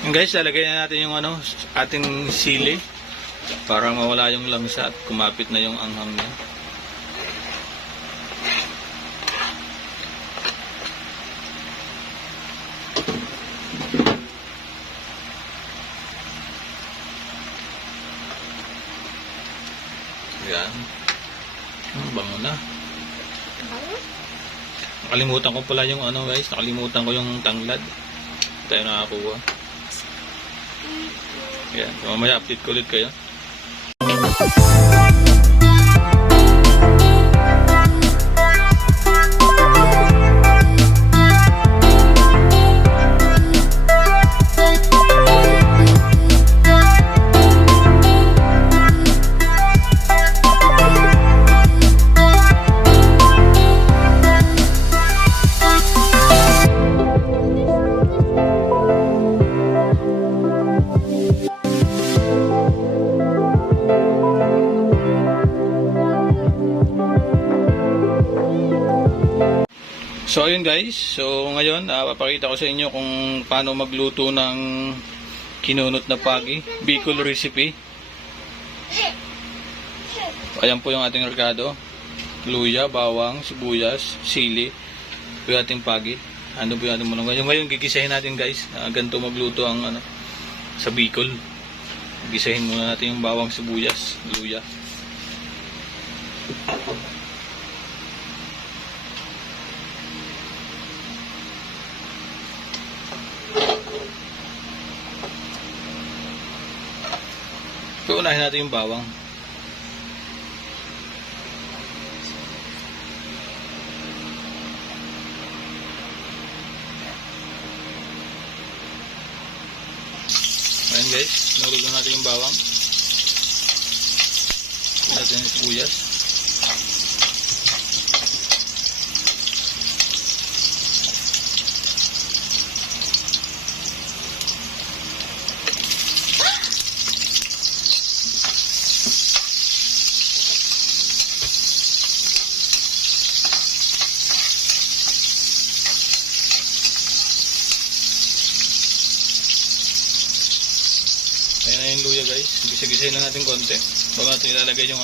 Yung guys, lalagay na natin yung ating sili para mawala yung lamsa at kumapit na yung anghang niya. Yan. Bango na. Nakalimutan ko pala yung guys, nakalimutan ko yung tanglad. Tayo nakakuha. Yan, mamaya update ko ulit kayo. So ayun guys, so ngayon papakita ko sa inyo kung paano magluto ng kinunot na pagi, Bicol recipe. Ayan po yung ating rekado, luya, bawang, sibuyas, sili, po yung ating pagi. Ano po yung ating manong. Ngayon gigisahin natin guys, ganito magluto ang sa Bicol. Gisahin muna natin yung bawang, sibuyas, luya. Unahin natin yung bawang. Ayan guys, nulog na natin yung bawang. Natin yung sibuyas. Ayan na yung luya guys. Gisa-gisahin na natin konti bago natin ilalagay yung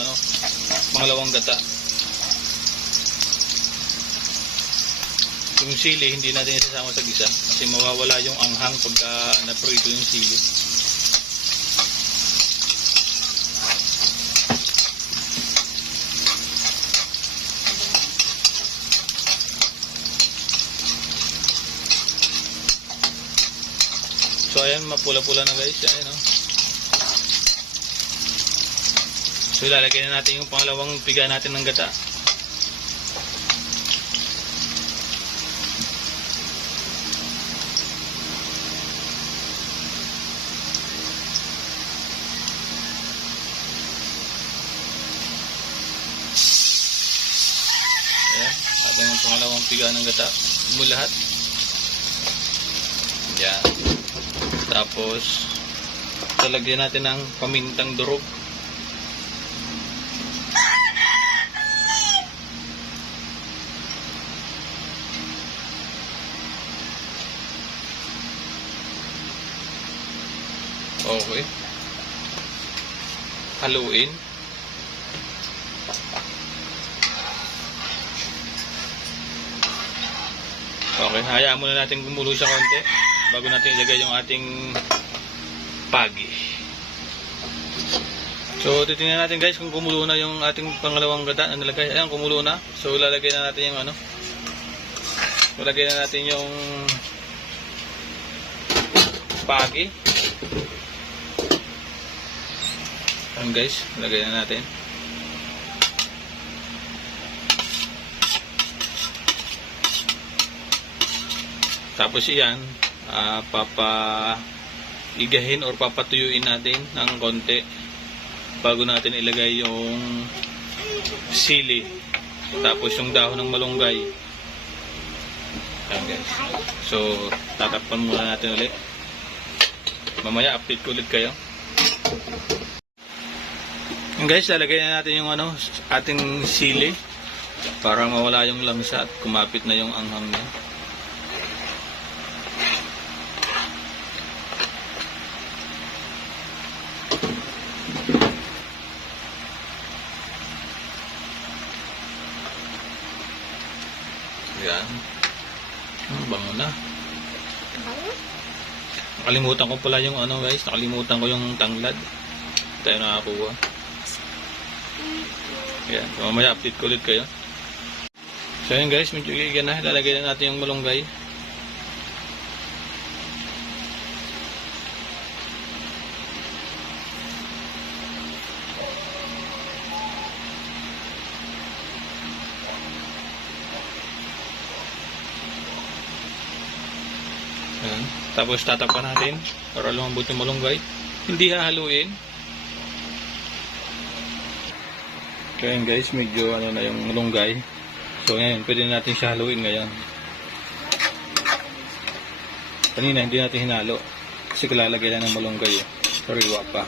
pangalawang gata. Yung sili hindi natin isasama sa gisa kasi mawawala yung anghang pagka naprito yung sili. So ayan, mapula-pula na guys. Ayan, So ilalagay na natin yung pangalawang piga natin ng gata. Ayan, habang yung pangalawang piga ng gata mo lahat. Yan. Tapos talagyan natin ng pamintang durog. Okay. Haluin. Okay, hayaan muna natin gumulo siya konti bago natin ilagay yung ating pagi. So, titingnan natin guys kung kumulo na yung ating pangalawang gata na nilagay. Ayan, kumulo na. So, lalagay na natin yung lalagay na natin yung pagi. Ayan guys, lalagay na natin. Tapos iyan, papaigahin or papatuyuin natin ng konti bago natin ilagay yung sili. Tapos yung dahon ng malunggay. Ayan guys. So, tatakpan muna natin ulit. Mamaya update ko ulit kayo. Yung guys, lalagay na natin yung ating sili para mawala yung lamsa at kumapit na yung anghang niya. Nakalimutan ko pala yung ano guys, nakalimutan ko yung tanglad. Tayo nakakuha. Ayan, so mamaya update ko ulit kayo. So ayan guys, medyo iigan na. Lalagay na natin yung malunggay. Ayan. Tapos tatakpan natin para lumambot yung malunggay. Hindi hahaluin. So ayan guys, medyo ano na yung malunggay. So ngayon, pwede natin siya haluin ngayon. Kanina hindi natin hinalo kasi kalalagay lang ng malunggay. Sariwa pa.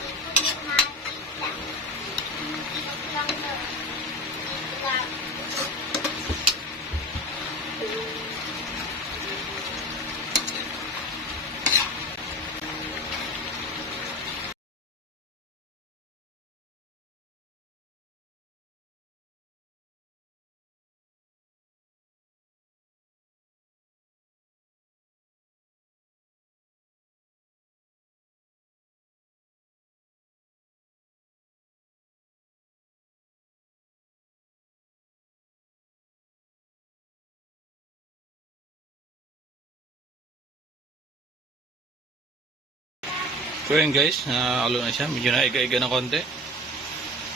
So yun guys, nakakalo na siya. Medyo naiga-iga ng konti.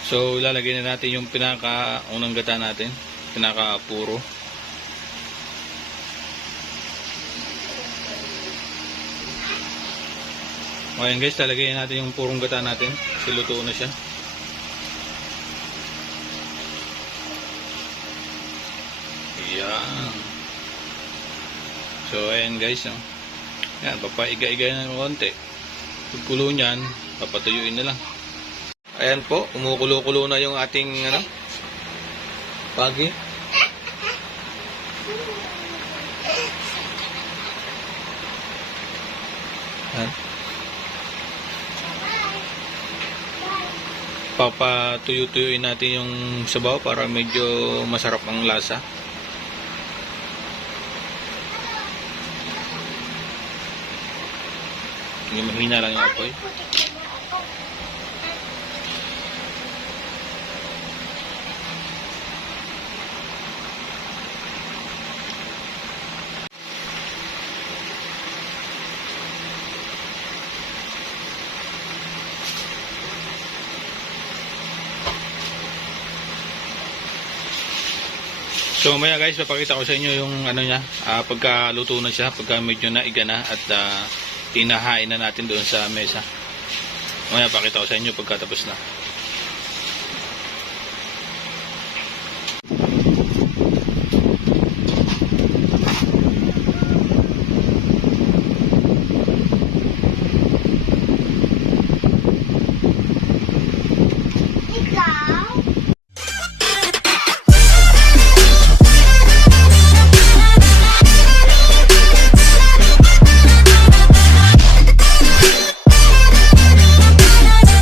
So ilalagay na natin yung pinaka-unang gata natin. Pinaka-puro. Ayan guys, lalagay natin yung purong gata natin. Siluto na siya. Ayan. So ayan guys, no? Ayan, papaiga-iga na ng konti. Pagkulo niyan, papatuyuin na lang. Ayan po, kumukulo-kulo na yung ating ano, pagi. Ayan. Papatuyo-tuyuin natin yung sabaw para medyo masarap ang lasa. Hindi mahina lang yung apoy. So maya guys, papakita ko sa inyo yung ano niya, pagkaluto na siya, pagka medyo naiga na at inahain na natin doon sa mesa. Maya pakita ko sa inyo pagkatapos na.